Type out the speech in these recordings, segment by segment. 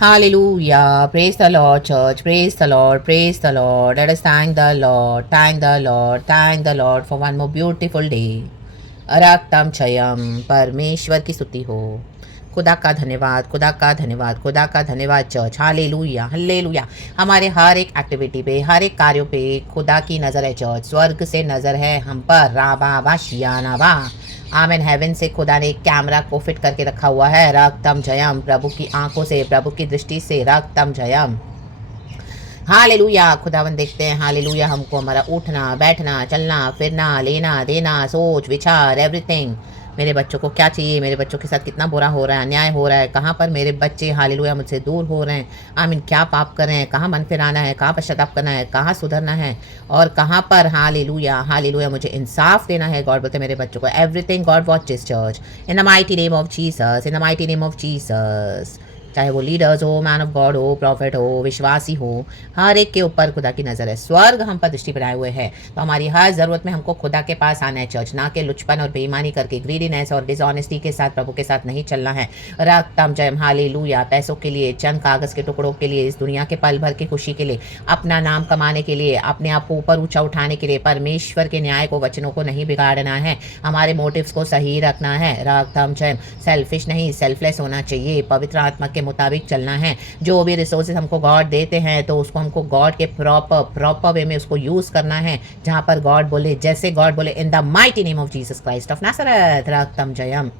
Hallelujah. Praise the Lord, church. Praise the Lord. Praise the Lord. Let us thank the Lord. Thank the Lord. Thank the Lord for one more beautiful day. अराक्तम चयम परमेश्वर की स्तुति हो। खुदा का धन्यवाद, खुदा का धन्यवाद, खुदा का धन्यवाद चर्च। Hallelujah, hallelujah. हमारे हर एक एक्टिविटी पे, हर एक कार्यों पे खुदा की नज़र है चर्च। स्वर्ग से नज़र है हम पर। राबा बा शियाना बा। आमेन। हेवन से खुदा ने एक कैमरा को फिट करके रखा हुआ है। रक्तम जयम। प्रभु की आंखों से, प्रभु की दृष्टि से रक्तम जयम। हालेलुया। खुदावन देखते हैं। हालेलुया। हमको हमारा उठना, बैठना, चलना, फिरना, लेना, देना, सोच विचार, एवरीथिंग। मेरे बच्चों को क्या चाहिए, मेरे बच्चों के साथ कितना बुरा हो रहा है, अन्याय हो रहा है, कहाँ पर मेरे बच्चे हालेलुया मुझसे दूर हो रहे हैं। आमीन। क्या पाप कर रहे हैं, कहाँ मन फिराना है, कहाँ पश्चाताप करना है, कहाँ सुधरना है, और कहाँ पर हालेलुया हालेलुया मुझे इंसाफ देना है। गॉड बोलते मेरे बच्चों को everything God watches church in the mighty name of Jesus, in the mighty name of Jesus. चाहे वो लीडर्स हो, मैन ऑफ गॉड हो, प्रॉफिट हो, विश्वासी हो, हर एक के ऊपर खुदा की नज़र है। स्वर्ग हम पर दृष्टि बनाए हुए है। तो हमारी हर ज़रूरत में हमको खुदा के पास आना है चर्च, ना के लुचपन और बेईमानी करके, ग्रीडीनेस और डिसऑनेस्टी के साथ प्रभु के साथ नहीं चलना है। रक्तम जयम हालेलुया। पैसों के लिए, चंद कागज़ के टुकड़ों के लिए, इस दुनिया के पल भर की खुशी के लिए, अपना नाम कमाने के लिए, अपने आप को ऊपर ऊंचा उठाने के लिए परमेश्वर के न्याय को, वचनों को नहीं बिगाड़ना है। हमारे मोटिव्स को सही रखना है। रक्तम जयम। सेल्फिश नहीं, सेल्फलेस होना चाहिए। पवित्र आत्मा के मुताबिक चलना है। जो भी रिसोर्सेज हमको गॉड देते हैं तो उसको हमको गॉड के प्रॉपर वे में उसको यूज करना है। जहां पर गॉड बोले, जैसे गॉड बोले, in the mighty name of Jesus Christ of नासरत। रक्तम जयम।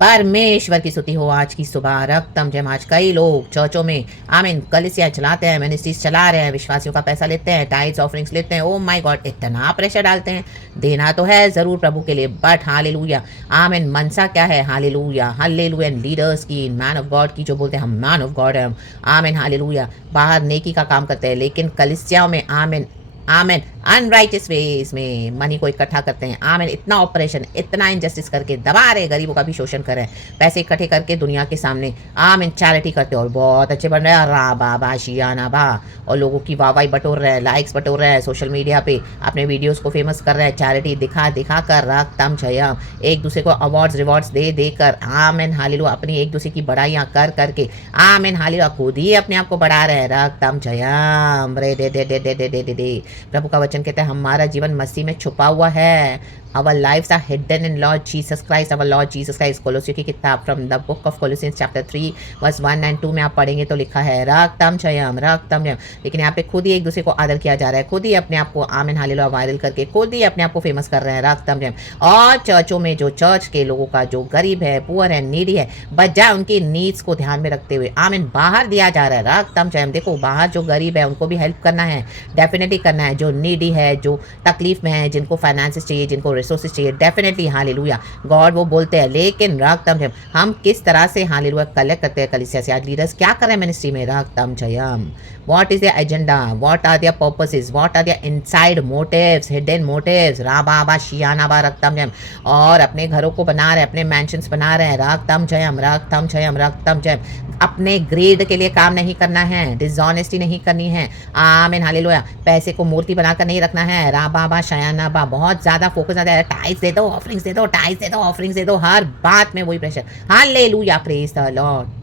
परमेश्वर की स्तुति हो। आज की सुबह रक्तम जयम। आज कई लोग चर्चों में आमीन कलिसिया चलाते हैं, मिनिस्ट्रीज चला रहे हैं, विश्वासियों का पैसा लेते हैं, टाइट्स ऑफरिंग्स लेते हैं। ओ माय गॉड, इतना प्रेशर डालते हैं। देना तो है जरूर प्रभु के लिए, बट हालेलुया आमीन मनसा क्या है। Hallelujah hallelujah. लीडर्स की, मैन ऑफ गॉड की, जो बोलते हैं हम मैन ऑफ गॉड है, आमीन हालेलुया, बाहर नेकी का काम करते हैं, लेकिन कलिसियाओं में आमीन आमीन अनराइटियस वेज में मनी को इकट्ठा करते हैं। आमीन। इतना ऑपरेशन, इतना इनजस्टिस करके दबा रहे, गरीबों का भी शोषण कर रहे हैं, पैसे इकट्ठे करके दुनिया के सामने आमीन चैरिटी करते हैं और बहुत अच्छे बन रहे हैं। रा बा बा शियाना बा। और लोगों की वाहवाही बटोर रहे हैं, लाइक्स बटोर रहे हैं, सोशल मीडिया पे अपने वीडियोस को फेमस कर रहे हैं, चैरिटी दिखा दिखा कर रक्तम जयम। एक दूसरे को अवार्ड्स रिवॉर्ड्स दे देकर आमीन हालेलुया अपनी एक दूसरे की बड़ाइयाँ कर करके आमीन हालेलुया खुद ही अपने आप को बढ़ा रहे हैं। रक्तम जयम। रे दे दे दे दे दे दे दे दे। प्रभु का वचन कहता है हमारा जीवन मसीह में छुपा हुआ है। Our lives are hidden in Lord Jesus Christ, our Lord Jesus Christ। कोलोसियों की किताब from the book of Colossians chapter 3 verse 1 and 2 में आप पढ़ेंगे तो लिखा है रक्तम जयम, रक्तम जयम। लेकिन यहाँ पे खुद ही एक दूसरे को आदर किया जा रहा है, खुद ही अपने आप को आमीन हालेलुया वायरल करके खुद ही अपने आप को फेमस कर रहे हैं। रक्तम जयम। और चर्चों में जो चर्च के लोगों का जो गरीब है, पुअर है, नीडी है, बजाय उनकी नीड्स को ध्यान में रखते हुए आमीन बाहर दिया जा रहा है। रक्तम जयम। देखो बाहर जो गरीब है उनको भी हेल्प करना है, डेफिनेटली करना है। जो नीडी है, जो तकलीफ में है, जिनको फाइनेंसेस चाहिए, जिनको रिसोर्सेज चाहिए, डेफिनेटली हालेलुया गॉड वो बोलते हैं। लेकिन रक्तम जयम हम किस तरह से हालेलुया कलेक्ट करते हैं कलीसिया से। आज लीडर्स क्या कर रहे हैं मिनिस्ट्री में। रक्तम जयम। What is their agenda, what are their purposes, what are their inside motives, hidden motives. राबा शियाना बा रक्तम जयम। और अपने घरों को बना रहे हैं, अपने मैंशंस बना रहे हैं। रक्तम जयम, रक्तम जयम, रक्तम जयम। अपने ग्रेड के लिए काम नहीं करना है, डिसऑनेस्टी नहीं करनी है। आमीन हालेलुया। पैसे को मूर्ति बनाकर नहीं रखना है। राबा शयाना बा। बहुत ज्यादा फोकस आता है, टाइट्स दे दो, ऑफरिंग्स दे दो, टाइट्स दे दो, ऑफरिंग्स दे दो, हर बात में वही pressure. Hallelujah praise the Lord.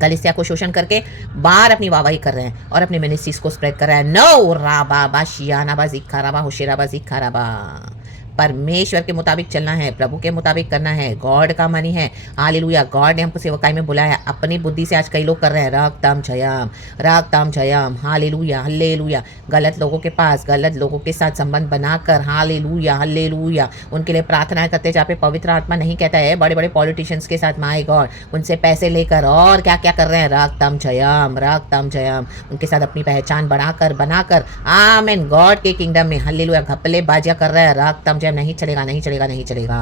कलीसिया को शोषण करके बाहर अपनी वाहवाही कर रहे हैं और अपने मिनिस्ट्रीज को स्प्रेड कर रहे हैं। नो राबा शियाना बा जिक्खाराबा होशेराबा जिक्खाराबा। परमेश्वर के मुताबिक चलना है, प्रभु के मुताबिक करना है। गॉड का मनी है। हालेलुया। गॉड ने हमको सेवकाई में बुलाया है। अपनी बुद्धि से आज कई लोग कर रहे हैं रक्तम जयम, रक्तम जयम। Hallelujah hallelujah. गलत लोगों के पास, गलत लोगों के साथ संबंध बनाकर हालेलुया हालेलुया उनके लिए प्रार्थनाएं करते जहाँ पे पवित्र आत्मा नहीं कहता है। बड़े बड़े पॉलिटिशियंस के साथ माय गॉड उनसे पैसे लेकर और क्या क्या कर रहे हैं। रक्तम जयम, रक्तम जयम। उनके साथ अपनी पहचान बनाकर बनाकर आमीन गॉड के किंगडम में हालेलुया घपले बाजियां कर रहे हैं। रक्तम जयम। नहीं चलेगा, नहीं चलेगा, नहीं चलेगा।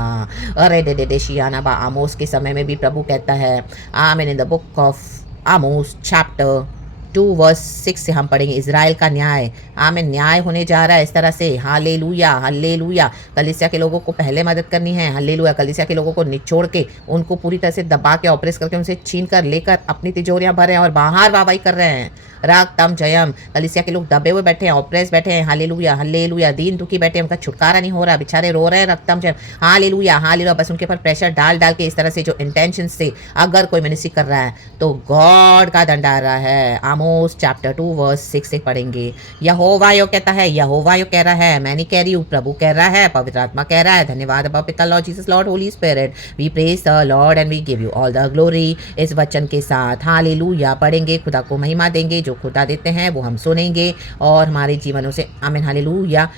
अरे दे दे दे शियाना बा। आमोस के समय में भी प्रभु कहता है आमीन in the book of Amos chapter 2 verse 6 से हम पढ़ेंगे इजराइल का न्याय। आमीन। न्याय होने जा रहा है इस तरह से। Hallelujah hallelujah. कलीसिया के लोगों को पहले मदद करनी है। हालेलुया। कलीसिया के लोगों को निचोड़ के उनको पूरी तरह से दबा के ऑपरेस करके उनसे छीन कर लेकर अपनी तिजोरियां भर रहे हैं और बाहर वाहवाही कर रहे हैं। राग तम जयम। कलीसिया के लोग दबे हुए बैठे हैं, ऑपरेस बैठे हैं। Hallelujah hallelujah. दीन दुखी बैठे हैं, उनका छुटकारा नहीं हो रहा, बेचारे रो रहे हैं। रक्तम जयम। Hallelujah hallelujah. बस उनके ऊपर प्रेशर डाल डाल के इस तरह से जो इंटेंशन से अगर कोई मिनिस्ट्री कर रहा है तो गॉड का दंड आ रहा है। आमोस चैप्टर 2 वर्स 6 से पढ़ेंगे। यहोवा यो कहता है, यहोवा यो कह रहा है, मैं नहीं कह रही हूँ, प्रभु कह रहा है, पवित्र आत्मा कह रहा है। धन्यवाद अब्बा पिता Lord Jesus Lord Holy Spirit, we praise the Lord and we give you all the glory. इस वचन के साथ हालेलुया पढ़ेंगे, खुदा को महिमा देंगे। जो खुदा देते हैं वो हम सुनेंगे और हमारे जीवनों से आमीन हालेलुया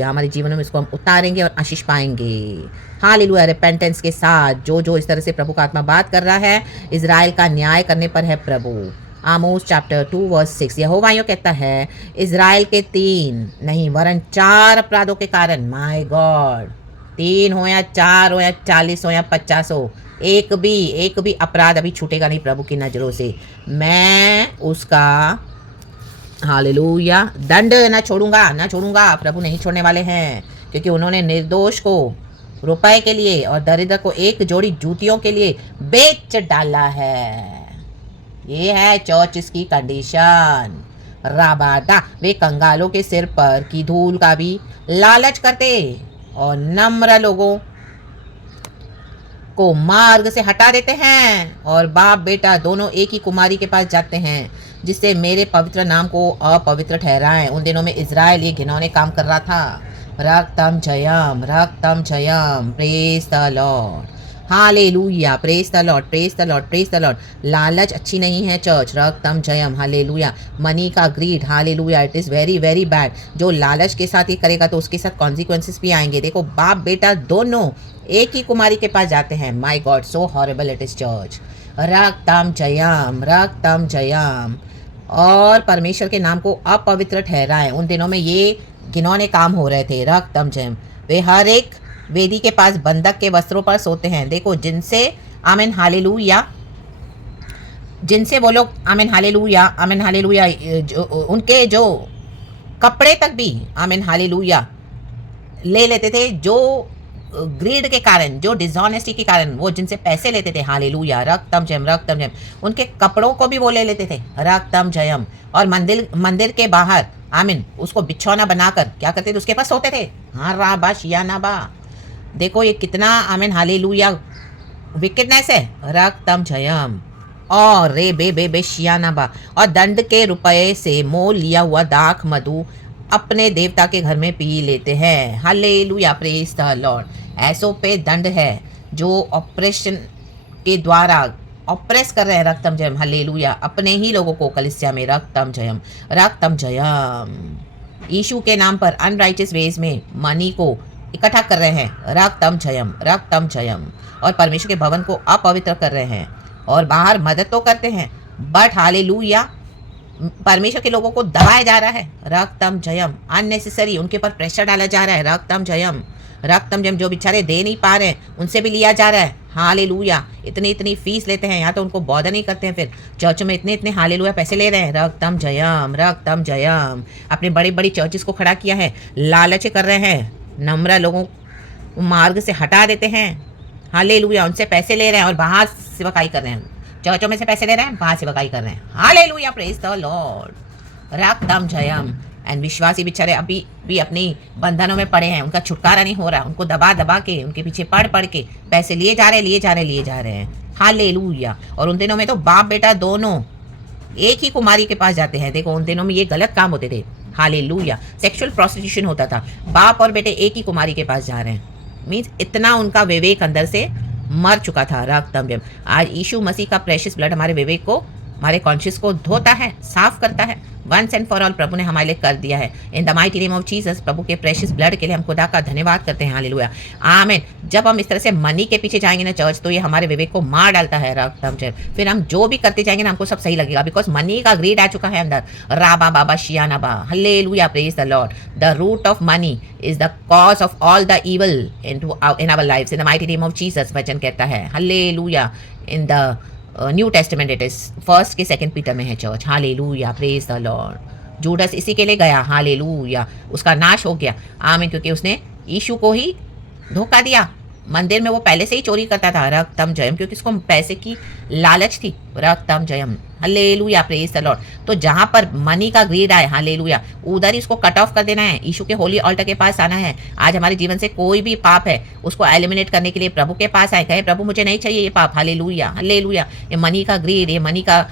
हमारे जीवनों में इसको हम उतारेंगे और आशीष पाएंगे। हालेलुया। रिपेंटेंस के साथ जो इस तरह से प्रभु का आत्मा बात कर रहा है, इजराइल का न्याय करने पर है प्रभु। आमोस चैप्टर 2 वर्स 6। यहोवा यूं कहता है, इजराइल के 3 नहीं वरन 4 अपराधों के कारण, माय गॉड, 3 हो या 4 हो या 40 हो या 50 हो, एक भी अपराध अभी छूटेगा नहीं प्रभु की नज़रों से। मैं उसका हालेलुया दंड ना छोड़ूंगा। प्रभु नहीं छोड़ने वाले हैं, क्योंकि उन्होंने निर्दोष को रुपए के लिए और दरिद्र को एक जोड़ी जूतियों के लिए बेच डाला है। ये है चर्च की कंडीशन। राबादा। वे कंगालों के सिर पर की धूल का भी लालच करते और नम्र लोगों को मार्ग से हटा देते हैं, और बाप बेटा दोनों एक ही कुमारी के पास जाते हैं, जिससे मेरे पवित्र नाम को अपवित्र ठहराएं। उन दिनों में इजराइल ये घिनौने काम कर रहा था। रक्तम जयम praise the Lord hallelujah. Praise the Lord praise the Lord praise the Lord. लालच अच्छी नहीं है चर्च। रक्तम जयम हालेलुया। मनी का greed hallelujah, it is very very bad. जो लालच के साथ ये करेगा तो उसके साथ कॉन्सिक्वेंसेस भी आएंगे। देखो बाप बेटा दोनों एक ही कुमारी के पास जाते हैं। My God, so horrible it is church. रक्तम जयम और परमेश्वर के नाम को अपवित्र ठहराएं। उन दिनों में ये घिनौने काम हो रहे थे। रक्तम जयम। वे हर एक वेदी के पास बंधक के वस्त्रों पर सोते हैं। देखो जिनसे आमीन हालेलुया, जिनसे वो लोग आमीन हालेलुया उनके जो कपड़े तक भी आमीन हालेलुया ले लेते थे, जो ग्रीड के कारण, जो डिसऑनेस्टी के कारण वो जिनसे पैसे लेते थे। हालेलुया। रक्तम जयम उनके कपड़ों को भी वो ले लेते थे। रक्तम जयम। और मंदिर के बाहर आमीन उसको बिछौना बनाकर क्या करते थे, उसके पास सोते थे। हाँ राबा शियाना बा। देखो ये कितना आमीन हालेलुया विकेटनेस है। रक्तम जयम और रे बे शियाना बा। और दंड के रुपए से मोल लिया हुआ दाख मधु अपने देवता के घर में पी लेते हैं। Hallelujah praise the Lord. ऐसों पे दंड है जो ऑपरेशन के द्वारा ऑपरेस कर रहे हैं। रक्तम जयम हालेलुया। अपने ही लोगों को कलीसिया में रक्तम जयम यीशु के नाम पर अनराइचियस वेज में मनी को इकट्ठा कर रहे हैं। रक्तम जयम और परमेश्वर के भवन को अपवित्र कर रहे हैं और बाहर मदद तो करते हैं, बट हालेलुया परमेश्वर के लोगों को दबाया जा रहा है। रक्तम जयम अननेसेसरी उनके ऊपर प्रेशर डाला जा रहा है। रक्तम जयम जो बेचारे दे नहीं पा रहे हैं उनसे भी लिया जा रहा है। हालेलुया। इतनी फीस लेते हैं, यहाँ तो उनको बॉदर नहीं करते हैं, फिर चर्च में इतने हालेलुया पैसे ले रहे हैं। रक्तम जयम अपने बड़ी चर्चेस को खड़ा किया है, लालच कर रहे हैं, नम्र लोगों मार्ग से हटा देते हैं। हालेलुया। उनसे पैसे ले रहे हैं और बाहर सेवकाई कर रहे हैं। चर्चों में से पैसे ले रहे हैं, बाहर सेवकाई कर रहे हैं। Hallelujah praise the Lord. रक्तम जयम। एंड विश्वासी बेचारे अभी भी अपनी बंधनों में पड़े हैं, उनका छुटकारा नहीं हो रहा। उनको दबा के उनके पीछे पड़ के पैसे लिए जा रहे हैं। हालेलुया। और उन दिनों में तो बाप बेटा दोनों एक ही कुमारी के पास जाते हैं। देखो उन दिनों में ये गलत काम होते थे। हालेलुया। सेक्सुअल प्रोस्टिट्यूशन होता था। बाप और बेटे एक ही कुमारी के पास जा रहे हैं, मीन्स इतना उनका विवेक अंदर से मर चुका था। रक्तम जयम। आज यीशु मसीह का प्रेशियस ब्लड हमारे विवेक को, हमारे कॉन्शियस को धोता है, साफ करता है। वंस एंड फॉर ऑल प्रभु ने हमारे लिए कर दिया है। In the mighty name of Jesus, प्रभु के प्रेशियस ब्लड के लिए हम खुदा का धन्यवाद करते हैं। हालेलुया आमीन। जब हम इस तरह से मनी के पीछे जाएंगे ना चर्च, तो ये हमारे विवेक को मार डालता है। रक्तम जयम। फिर हम जो भी करते जाएंगे ना हमको सब सही लगेगा, बिकॉज मनी का ग्रीड आ चुका है अंदर। राबा बाबा शियाना बा। Hallelujah praise the Lord. The root of money is the cause of all the evil in our lives in the mighty name of Jesus, वचन कहता है। Hallelujah. In the New Testament it is first के second Peter में है church. Hallelujah, praise the Lord. Judas इसी के लिए गया, हालेलुया, उसका नाश हो गया, आमीन, क्योंकि उसने यीशु को ही धोखा दिया। मंदिर में वो पहले से ही चोरी करता था, रक्तम जयम, क्योंकि उसको पैसे की लालच थी, रक्तम जयम, हालेलुया, प्रेज द लॉर्ड। तो जहां पर मनी का ग्रीड आए, हालेलुया, उधर ही उसको कट ऑफ कर देना है, यीशु के होली ऑल्टर के पास आना है। आज हमारे जीवन से कोई भी पाप है उसको एलिमिनेट करने के लिए प्रभु के पास आए, कहे प्रभु मुझे नहीं चाहिए ये पाप, हालेलुया, हालेलुया। ये मनी का ग्रीड, ये मनी का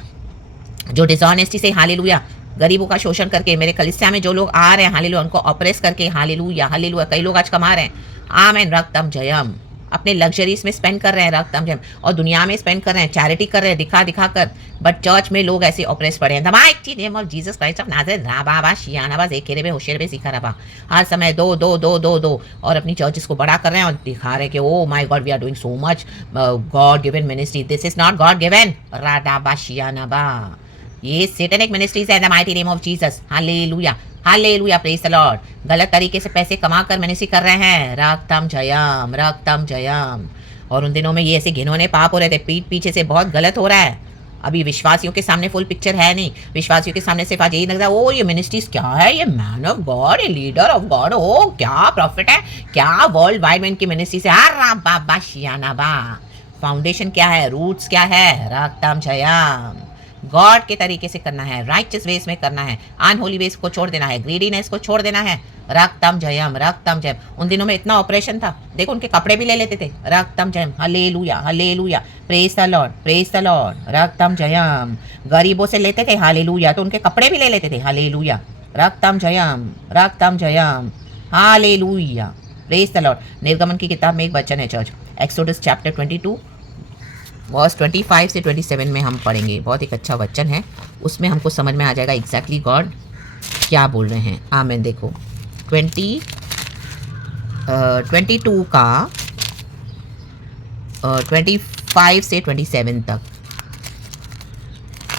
जो डिसऑनेस्टी से, हालेलुया, गरीबों का शोषण करके, मेरे कलिसिया में जो लोग आ रहे हैं, हालेलुया, उनको ऑपरेस करके, हालेलुया, हालेलुया, कई लोग आज कमा रहे हैं, आमेन, रक्तम जयम, अपने लग्जरीज में स्पेंड कर रहे हैं, रक्तम जयम, और दुनिया में स्पेंड कर रहे हैं, चैरिटी कर रहे हैं, दिखा दिखा कर, बट चर्च में लोग ऐसे ऑपरेस पड़े हैं। The name of Jesus Christ of Nazareth, राबाबा शियानाबा ज़ेकेरेबे होशेरबे सिखाराबा, हर समय दो दो दो दो दो, और अपनी चर्चेस को बड़ा कर रहे हैं और दिखा रहे हैं कि oh my God we are doing so much God given ministry. This is not God given, राडाबा शियानाबा, ये सैटेनिक मिनिस्ट्रीज है, the mighty name of Jesus, hallelujah, hallelujah, praise the Lord. गलत तरीके से पैसे कमा कर मिनिस्ट्री कर रहे हैं, रक्तम जयम, रक्तम जयम। और उन दिनों में ये ऐसे घिनौने पाप हो रहे थे, पीठ पीछे से बहुत गलत हो रहा है। अभी विश्वासियों के सामने फुल पिक्चर है नहीं, विश्वासियों के सामने सिर्फ आज यही लगता है ओ ये मिनिस्ट्रीज क्या है, ये मैन ऑफ गॉड, ये लीडर ऑफ गॉड, ओ क्या प्रॉफिट है, क्या वर्ल्ड वाइड में इनकी मिनिस्ट्री से, बाबा शियानाबा। फाउंडेशन क्या है, रूट्स क्या है, रक्तम जयम, गॉड के तरीके से करना है, राइचस वेज में करना है, अनहोली वेज को छोड़ देना है, ग्रीडीनेस को छोड़ देना है, रक्तम जयम, रक्तम जयम। उन दिनों में इतना ऑपरेशन था, देखो उनके कपड़े भी ले लेते थे, रक्तम जयम, hallelujah, hallelujah, praise the Lord, praise the Lord, रक्तम जयम। गरीबों से लेते थे, हालेलुया, तो उनके कपड़े भी ले लेते थे, हालेलुया, रक्तम जयम, रक्तम जयम, हालेलुया, प्रेज द लॉर्ड। निर्गमन की किताब में एक वचन है चर्च, एक्सोडस चैप्टर 22 वर्स 25 से 27 में हम पढ़ेंगे, बहुत एक अच्छा वचन है, उसमें हमको समझ में आ जाएगा एग्जैक्टली गॉड क्या बोल रहे हैं। आमीन। देखो 22 का 25 से 27 तक,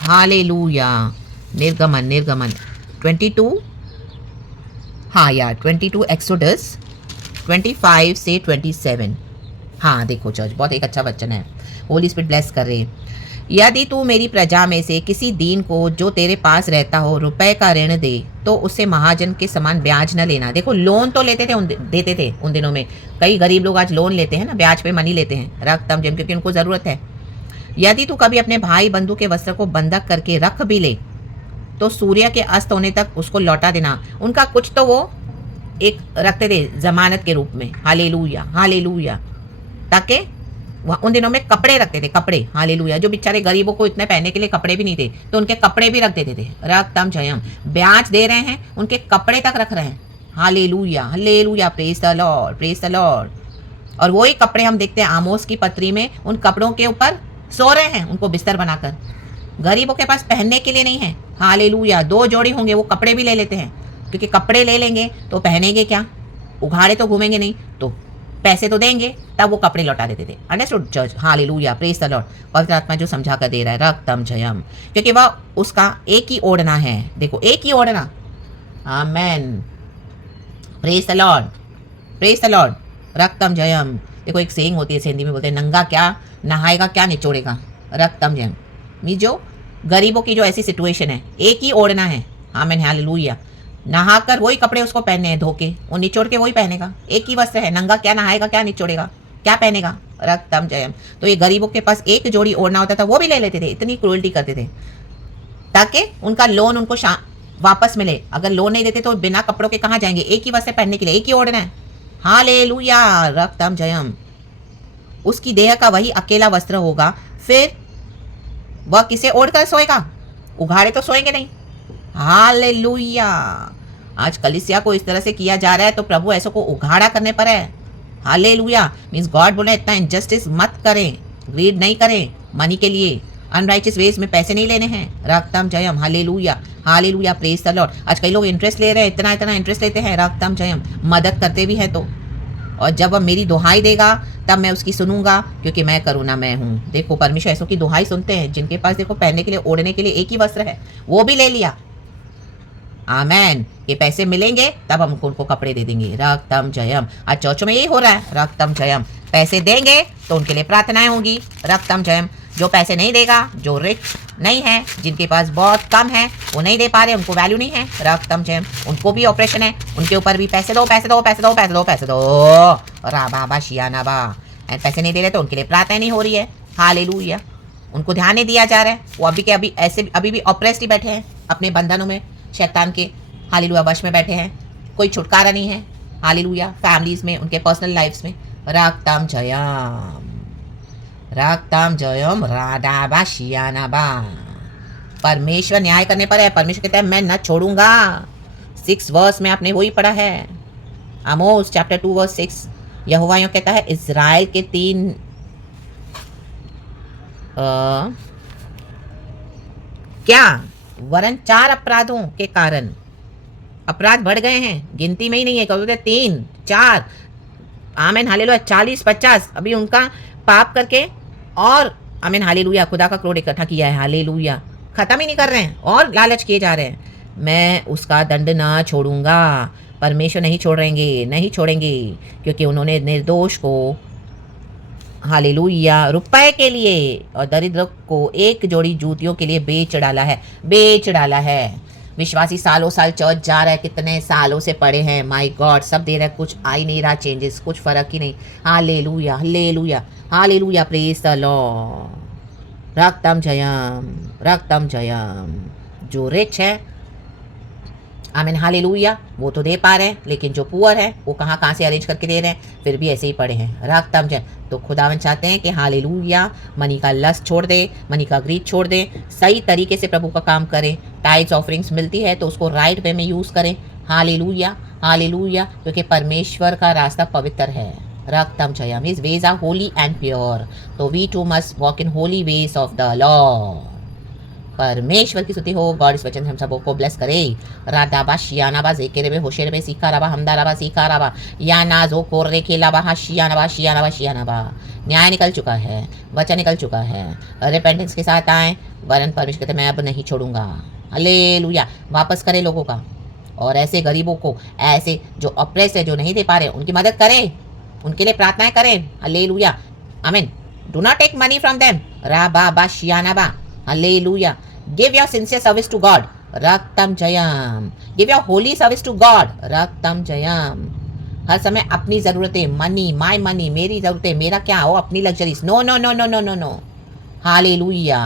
हालेलुया, निर्गमन, निर्गमन 22, हाँ यार 22 एक्सोडस 25 से 27। हाँ देखो चर्च, बहुत एक अच्छा वचन है, होली स्पिरिट ब्लेस कर रहे हैं। यदि तू मेरी प्रजा में से किसी दीन को जो तेरे पास रहता हो रुपए का ऋण दे, तो उससे महाजन के समान ब्याज न लेना। देखो लोन तो लेते थे देते थे उन दिनों में, कई गरीब लोग आज लोन लेते हैं ना, ब्याज पे मनी लेते हैं, रक्तम जयम, क्योंकि उनको ज़रूरत है। यदि तू कभी अपने भाई बंधु के वस्त्र को बंधक करके रख भी ले, तो सूर्य के अस्त होने तक उसको लौटा देना। उनका कुछ तो वो एक रखते थे जमानत के रूप में, हालेलुया, हालेलुया, ताकि उन दिनों में कपड़े रखते थे, कपड़े, हालेलुया, जो बेचारे गरीबों को इतने पहनने के लिए कपड़े भी नहीं थे, तो उनके कपड़े भी रख देते थे, रक्तम जयम। ब्याज दे रहे हैं, उनके कपड़े तक रख रहे हैं, hallelujah, hallelujah, praise the Lord, praise the Lord. और वही कपड़े हम देखते हैं आमोस की पत्री में, उन कपड़ों के ऊपर सो रहे हैं, उनको बिस्तर बनाकर। गरीबों के पास पहनने के लिए नहीं है, हालेलुया, 2 जोड़ी होंगे, वो कपड़े भी ले लेते हैं, क्योंकि कपड़े ले लेंगे तो पहनेंगे क्या, उघाड़े तो घूमेंगे नहीं, तो पैसे तो देंगे, तब वो कपड़े लौटा देते थे। Understood church, hallelujah, praise the Lord. पवित्र आत्मा जो समझा कर दे रहा है, रक्तम जयम, क्योंकि वह उसका एक ही ओढ़ना है, देखो एक ही ओढ़ना, amen, praise the Lord, praise the Lord, रक्तम जयम। देखो एक सेइंग होती है, हिंदी में बोलते हैं, नंगा क्या नहाएगा क्या निचोड़ेगा, रक्तम जयम। मीन जो गरीबों की जो ऐसी सिचुएशन है, एक ही ओढ़ना है, आमेन, हालेलुया, नहाकर वही कपड़े उसको पहनने हैं, धोके वो निचोड़ के वही पहनेगा, एक ही वस्त्र है, नंगा क्या नहाएगा क्या निचोड़ेगा, क्या पहनेगा, रक्तम जयम। तो ये गरीबों के पास एक जोड़ी ओढ़ना होता था, वो भी ले लेते थे, इतनी क्रूअल्टी करते थे, ताकि उनका लोन उनको वापस मिले। अगर लोन नहीं देते तो बिना कपड़ों के कहाँ जाएंगे, एक ही वस्त्र पहनने के लिए एक ही ओढ़ना है, हालेलुया, रक्तम जयम। उसकी देह का वही अकेला वस्त्र होगा, फिर वह किसे ओढ़कर सोएगा, उघाड़े तो सोएंगे नहीं, हालेलुया। आज कलीसिया को इस तरह से किया जा रहा है, तो प्रभु ऐसों को उघाड़ा करने पर है, हालेलुया। मीन्स गॉड बोले इतना इनजस्टिस मत करें, ग्रीड नहीं करें मनी के लिए, अनराइचियस वेज में पैसे नहीं लेने हैं, रक्तम जयम, hallelujah, hallelujah, praise the Lord. आज कई लोग इंटरेस्ट ले रहे हैं, इतना इतना इंटरेस्ट लेते हैं, रक्तम जयम, मदद करते भी हैं तो, और जब वह मेरी दुहाई देगा तब मैं उसकी सुनूंगा, क्योंकि मैं करुणा मैं हूँ। देखो परमेश्वर ऐसों की दुहाई सुनते हैं, जिनके पास देखो पहनने के लिए ओढ़ने के लिए एक ही वस्त्र है, वो भी ले लिया, आमेन। ये पैसे मिलेंगे तब हम उनको कपड़े दे देंगे, रक्तम जयम। आज चर्चों में यही हो रहा है, रक्तम जयम, पैसे देंगे तो उनके लिए प्रार्थनाएं होंगी, रक्तम जयम। जो पैसे नहीं देगा, जो रिच नहीं है, जिनके पास बहुत कम है, वो नहीं दे पा रहे, उनको वैल्यू नहीं है, रक्तम जयम। उनको भी ऑपरेशन है, उनके ऊपर भी पैसे दो, पैसे दो, पैसे दो, पैसे दो, पैसे दो, राबा शियानाबा। एंड पैसे नहीं दे रहे तो उनके लिए प्रार्थना नहीं हो रही है, हालेलुया। उनको ध्यान नहीं दिया जा रहा है, वो अभी के अभी ऐसे अभी भी ऑपरेस्ड ही बैठे हैं अपने बंधनों में, शैतान के हालेलुया वश में बैठे हैं, कोई छुटकारा नहीं है, हालेलुया। फैमिलीज में, उनके पर्सनल लाइफ्स में, रक्तम जयम, रक्तम जयम, राधाबा शियानाबा। परमेश्वर न्याय करने पर है। परमेश्वर कहता है मैं न छोड़ूंगा। 6 वर्स में आपने वही पढ़ा है, आमोस चैप्टर 2 वर्स 6। यहोवा यूं कहता है, इजराइल के 3 क्या वरन 4 अपराधों के कारण अपराध बढ़ गए हैं, गिनती में ही नहीं है, कहते 3 4 आमेन हालेलुया, 40 50 अभी उनका पाप करके, और आमेन हालेलुया खुदा का क्रोध इकट्ठा किया है, हालेलुया, खत्म ही नहीं कर रहे हैं और लालच किए जा रहे हैं। मैं उसका दंड ना छोड़ूंगा। परमेश्वर नहीं छोड़ेंगे, नहीं छोड़ेंगे, क्योंकि उन्होंने निर्दोष को हालेलुया रुपए के लिए और दरिद्र को एक जोड़ी जूतियों के लिए बेच डाला है, बेच डाला है। विश्वासी सालों साल चर्च जा रहा है, कितने सालों से पड़े हैं, माय गॉड, सब दे रहा है, कुछ आ ही नहीं रहा चेंजेस, कुछ फर्क ही नहीं। Hallelujah hallelujah hallelujah, praise the Lord. रक्तम जयम, रक्तम जयम। जो रिच है, आमीन हालेलुया, वो तो दे पा रहे हैं, लेकिन जो पुअर है वो कहाँ कहाँ से अरेंज करके दे रहे हैं, फिर भी ऐसे ही पड़े हैं, रक्तम जयम। तो खुदावन चाहते हैं कि हालेलुया मनी का लस्ट छोड़ दे, मनी का ग्रीड छोड़ दे, सही तरीके से प्रभु का काम करें। टाइड्स ऑफरिंग्स मिलती है तो उसको राइट वे में यूज़ करें, हालेलुया हालेलुया, क्योंकि परमेश्वर का रास्ता पवित्र है। रक्तम जयम, his ways are holy and pure, तो we too must walk in holy ways of the Lord. परमेश्वर की स्तुति हो। गॉड इस वचन हम सबों को ब्लेस करे। राधाबा शियानाबा जेकेरेबे होशेरबे सीखाराबा हमदाराबा सीखाराबा यानाजो कोर्रे खेलाबा शियानाबा शियानाबा शियानाबा। न्याय निकल चुका है, वचन निकल चुका है, रिपेंटेंस के साथ आए, वरन परमेश्वर कहते मैं अब नहीं छोड़ूंगा। हालेलुया, वापस करे लोगों का, और ऐसे गरीबों को, ऐसे जो ऑप्रेस है, जो नहीं दे पा रहे, उनकी मदद करें, उनके लिए प्रार्थनाएं करें। Hallelujah, amen. Do not take money from them, राबा शियानाबा। Hallelujah. Give your sincere service to God. Raktam Jayam. Give your holy service to God. Raktam Jayam. हर समय अपनी ज़रूरतें, मनी, माय मनी, मेरी ज़रूरतें, मेरा क्या हो, अपनी luxuries, no no no no no no no. Hallelujah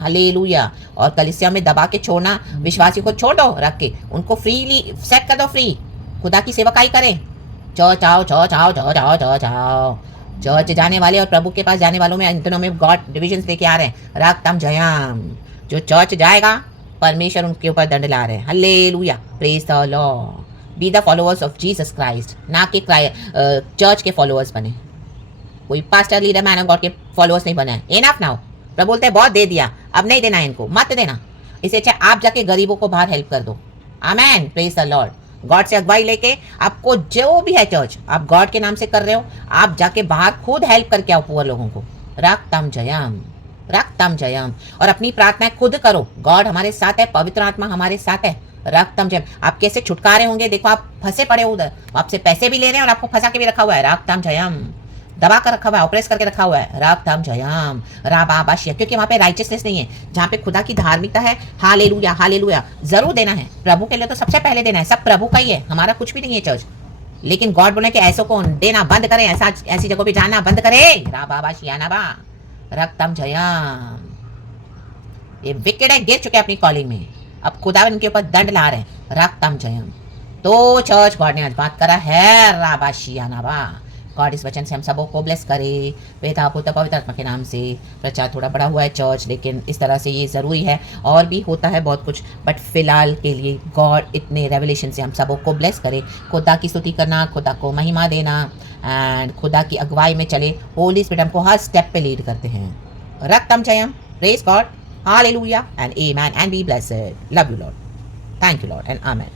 hallelujah. और कलीसिया में दबा के छोड़ना, विश्वासियों को छोड़ दो, रख के उनको फ्रीली सेट कर दो, फ्री खुदा की सेवकाई करें। चर्च आओ, चर्च आओ, चर्च आओ, चर्च आओ। चर्च जाने वाले और प्रभु के पास जाने वालों में, इन दोनों में गॉड डिविजन्स लेके आ रहे हैं। रक्तम जयम। जो चर्च जाएगा, परमेश्वर उनके ऊपर दंड ला रहे हैं। Hallelujah, praise the Lord. Be the followers of Jesus Christ, ना कि चर्च के फॉलोअर्स बने, कोई pastor leader man of God के फॉलोअर्स नहीं बने। Enough now. प्रभु बोलते हैं बहुत दे दिया, अब नहीं देना इनको, मत देना। इससे अच्छा आप जाके गरीबों को बाहर हेल्प कर दो। आमेन, प्रेज द लॉर्ड। गॉड से अगुवाई लेके, आपको जो भी है चर्च, आप गॉड के नाम से कर रहे हो, आप जाके बाहर खुद हेल्प करके आओ पुअर लोगों को। रक्तम जयम, रक्तम जयम। और अपनी प्रार्थनाएं खुद करो। गॉड हमारे साथ है, पवित्र आत्मा हमारे साथ है। रक्तम जयम। आप कैसे छुटकारे होंगे, देखो आप फंसे पड़े हो उधर, आपसे पैसे भी ले रहे हैं और आपको फंसा के भी रखा हुआ है। रक्तम जयम, दबा कर रखा हुआ है, ऑपरेस करके रखा हुआ है। रक्तम जयम, राबाबाशिया, क्योंकि वहां पे राइचियसनेस नहीं है, जहाँ पे खुदा की धार्मिकता है। Hallelujah hallelujah. जरूर देना है प्रभु के लिए, तो सबसे पहले देना है, सब प्रभु का ही है, हमारा कुछ भी नहीं है चर्च। लेकिन गॉड बोले कि ऐसों को देना बंद करें, ऐसा ऐसी जगहों पे जाना बंद करें। राबाबाशिया नाबा। रक्तम जयम। ये विकेट है, गिर चुके अपनी कॉलिंग में, अब खुदा इनके ऊपर दंड ला रहे हैं। रक्तम जयम। तो चर्च गॉड ने आज बात करा है, राबाशिया नाबा। गॉड इस वचन से हम सबों को ब्लेस करे, पिता पुत्र पवित्र आत्मा के नाम से। प्रचार थोड़ा बड़ा हुआ है चर्च, लेकिन इस तरह से ये ज़रूरी है, और भी होता है बहुत कुछ, बट फिलहाल के लिए गॉड इतने रेवलेशन से हम सबों को ब्लेस करे। खुदा की स्तुति करना, खुदा को महिमा देना, एंड खुदा की अगुवाई में चले। होली स्पिरिट हमको हर स्टेप पे लीड करते हैं। रक्तम जयम, praise God, hallelujah and amen, and be blessed. Love you Lord, thank you Lord and amen.